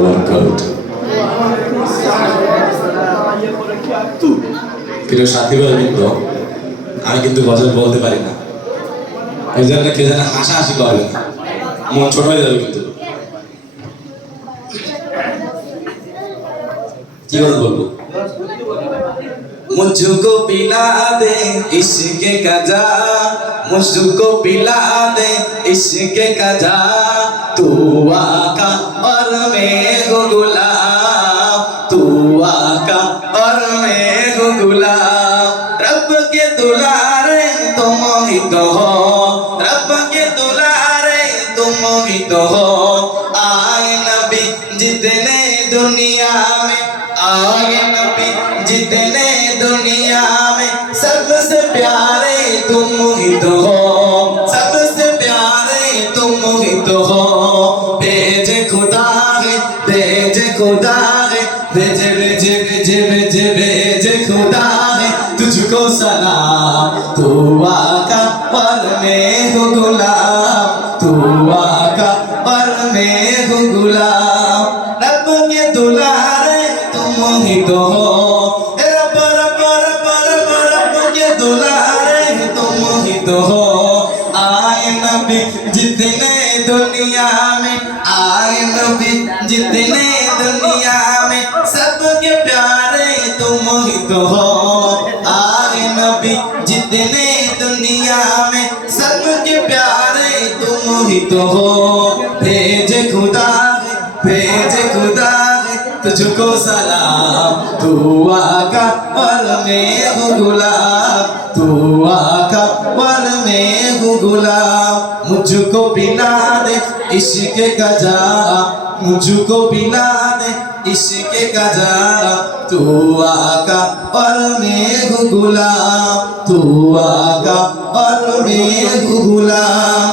ওয়া বারাকাতুহু। প্রিয় সাথী ভাইবৃন্দ, আমি কিন্তু গজল বলতে পারি না, এই জন্য কেউ যেন হাসাহাসি করবে না, মন ছোট হয়ে যাবে কিন্তু। কি বলবো? मुझको पिला दे इश्क का जा, मुझको पिला दे इश्क का जा, तू आका और मैं हूँ गुलाम, तू आका और मैं हूँ गुलाम। रब के दुलारे तुम ही तो हो, रब के दुलारे तुम ही तो हो। आए नबी जितने दुनिया में, आए नबी जितने दुनिया में, सबसे प्यारे तुम ही तो हो, सबसे प्यारे तुम ही तो हो। भेजे खुदा है, भेजे खुदा है, भेजे भेजे भेजे भेजे भेजे खुदा है तुझको सलाम। तू आका और मैं हूँ गुलाम, तू आका और मैं हूँ गुलाम। रब के दुलारे तुम ही तो हो, दुलारे तुम ही तो हो। आए नबी जितने दुनिया में, आए नबी जितने दुनिया में, सबके प्यारे तुम ही तो हो। आए नबी जितने दुनिया में, सबके प्यारे तुम ही तो हो। भेजे खुदा है, भेजे खुदा है तुझको सलाम। तू आका और मैं हूँ गुलाम, तू आका और मैं हूँ गुलाम। मुझको पिला दे इश्क का जाम, मुझको पिला दे इश्क का जाम, तू आका और मैं हूँ गुलाम, तू आका और मैं हूँ गुलाम।